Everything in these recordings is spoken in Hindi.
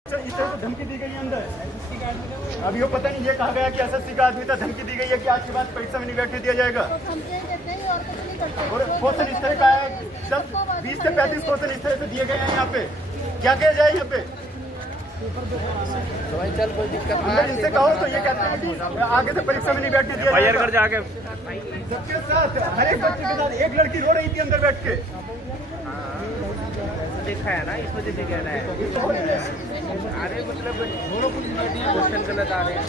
इस तरह से धमकी दी गई है अंदर। अब ये पता नहीं, ये कहा गया कि एसएससी का आदमी था, धमकी दी गई है कि आज के बाद परीक्षा में नहीं बैठने दिया जाएगा। और क्वेश्चन इस तरह का है, 20 से 35 क्वेश्चन इस तरह से दिए गए हैं। यहाँ पे क्या किया जाए? यहाँ पे चल कोई दिक्कत नहीं, इनसे कहो तो ये कहते हैं कि आगे से परीक्षा में नहीं बैठने दिया जाएगा। जाके सबके साथ, हर एक बच्चे के साथ एक लड़की रो रही थी अंदर बैठ के। देखा है ना, इस वजह से कह रहा है। अरे मतलब क्वेश्चन गलत आ रहे हैं।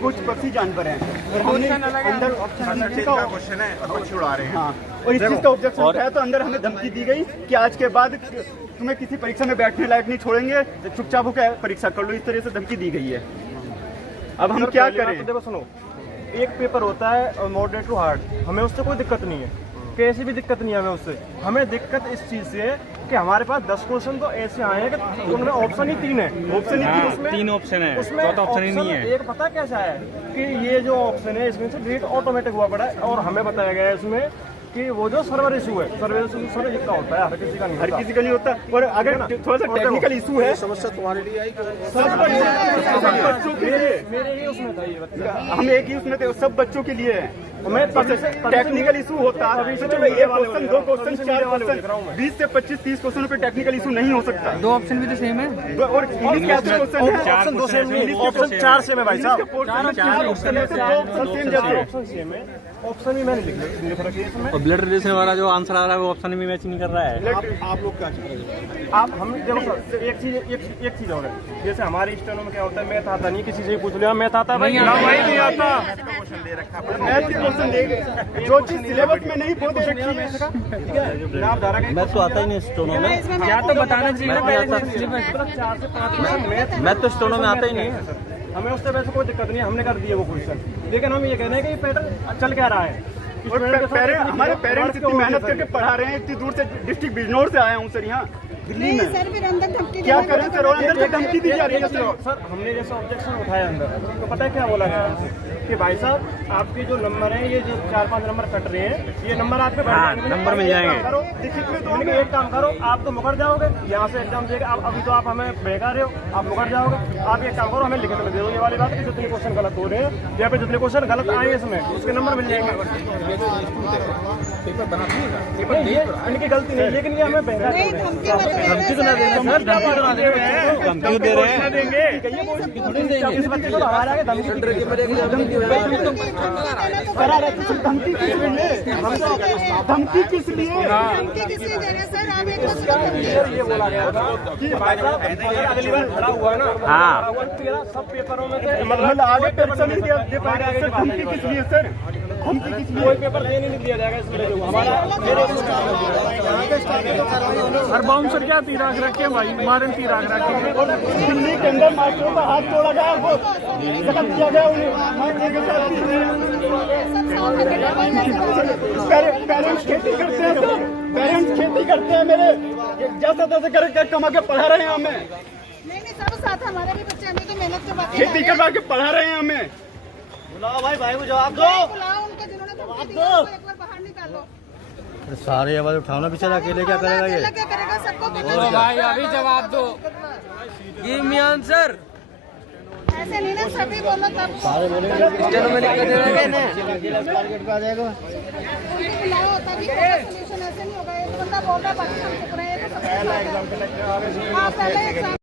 कुछ पक्षी जानवर हैं और हमने अंदर क्वेश्चन है, पक्षी उड़ा रहे हैं। हाँ, और इस चीज का ऑब्जेक्शन उठाया तो अंदर हमें धमकी दी गई कि आज के बाद तुम्हें किसी परीक्षा में बैठने लायक नहीं छोड़ेंगे, चुपचाप होकर परीक्षा कर लो। इस तरह से धमकी दी गई है। अब हम क्या करें? देखो सुनो, एक पेपर होता है मॉडरेट टू हार्ड, हमें उससे कोई दिक्कत नहीं है, कैसी भी दिक्कत नहीं है हमें उससे। हमें दिक्कत इस चीज से है कि हमारे पास 10 क्वेश्चन तो ऐसे आए हैं कि उनमें ऑप्शन ही 3 है। ऑप्शन ही उसमें 3 ऑप्शन है, उसमें चौथा ऑप्शन ही नहीं है। एक पता कैसा है कि ये जो ऑप्शन है इसमें से डिलीट ऑटोमेटिक हुआ पड़ा है, और हमें बताया गया है इसमें कि वो जो सर्वर इशू है, सर्वर इशू सर जितना होता है हर किसी का नहीं हर होता। किसी का नहीं होता। और अगर थोड़ा सा टेक्निकल इशू है, समस्या तुम्हारे लिए आई। सब बच्चों के लिए, मेरे ही उसमें था ये बच्चा, हम एक ही उसमें थे, सब बच्चों के लिए है। मैं टेक्निकल इशू होता है, चलो एक क्वेश्चन, 2 क्वेश्चन, 4 क्वेश्चन, 20 से 25, 30 क्वेश्चन पे टेक्निकल इशू नहीं हो सकता। 2 ऑप्शन भी तो सेम है। और इंग्लिश के क्वेश्चन है, ऑप्शन 2 सेम नहीं, ऑप्शन 4 सेम है भाई साहब। ऑप्शन सेम है, ऑप्शन ही मैंने लिख रखी है इसमें। और ब्लड रिलेशन वाला जो आंसर आ रहा है वो ऑप्शन में मैच नहीं कर रहा है। आप लोग क्या चाह रहे हैं? आप हम देखो सर, एक चीज और है, जैसे हमारे स्टैंडो में क्या होता है, मैथ आता नहीं, किसी से पूछ लिया मैथ आता है भाई, नहीं आता। मैथ के क्वेश्चन देंगे, जो चीज सिलेबस में नहीं वो दे रखी है। लाभ धारा का मैं तो आता ही नहीं स्टोनो में, या तो बताना चाहिए ना पहले से। 4 से 5 मैं तो स्टोनो में आता ही नहीं। हमें उससे वैसे कोई दिक्कत नहीं है, हमने कर दिए वो क्वेश्चन, लेकिन हम ये कह रहे हैं कि ये पैटर्न चल क्या रहा है। और हमारे पेरेंट्स इतनी मेहनत करके पढ़ा रहे हैं, इतनी दूर से डिस्ट्रिक्ट बिजनौर से आया हूँ सर यहाँ दिल्ली में। सर फिर अंदर धमकी क्या करें सर? और अंदर से धमकी दी जा रही है सर। हमने जैसे ऑब्जेक्शन उठाया अंदर, तो पता है क्या बोला गया हमसे कि भाई साहब आपके जो नंबर है, ये जो 4-5 नंबर कट रहे हैं, ये नंबर आपके नंबर मिल जाएंगे। एक काम करो, आप तो मुकर जाओगे यहाँ से एग्जाम देगा। आप अभी तो आप हमें बेगा रहे हो, आप मुकर जाओगे। आप एक काम करो, हमें लिखित में दे दो ये वाली बात कि जितने क्वेश्चन गलत हो रहे हैं या फिर जितने क्वेश्चन गलत आए हैं इसमें, उसके नंबर मिल जाएंगे। पेपर बना ये इनकी गलती नहीं, लेकिन ये हमें बेगा नहीं, धमकी तो ना देंगे सर, धमकी दे रहे हैं। इस बच्चे को हमारे आगे धमकी धमकी किस लिए? सर आप एक ये बोला गया था कि भाई साहब अगली बार खड़ा हुआ है ना, हाँ। सब पेपरों में मतलब आगे पेपर नहीं दे पाएगा सर। धमकी किस लिए सर? धमकी किस लिए? कोई पेपर देने नहीं दिया जाएगा इसमें। जो हमारा और बाउंसर क्या तीराग रखे भाई, मारन तीराग रखे। दिल्ली के अंदर मास्टरों का हाथ तोड़ा गया, वो जख्म किया गया उन्हें। पेरेंट्स खेती करते हैं सर, पेरेंट्स खेती करते हैं मेरे, जैसा तैसा करके कमा के पढ़ा रहे हैं हमें। नहीं सब साथ हमारे भी बच्चे हमें तो मेहनत के बाद खेती करवा के पढ़ा रहे हैं हमें। बुलाओ भाई को जवाब दो। बुलाओ उनके जिन्होंने धमकी दी है, उनको एक बार बाहर निकालो। सारे आवाज उठाना, बेचारा अकेले क्या करेगा ये? क्या करेगा? सबको पता भाई अभी जवाब दो। Give me answer. ऐसे नहीं ना, सभी बोलो तब सारे बोलेंगे आ जाएगा। उनको बुलाओ, तभी सोल्यूशन। ऐसे नहीं होगा, एक बंदा बोल रहा है बाकी हम चुप रहे हैं, तो सब हाँ, पहले एग्जाम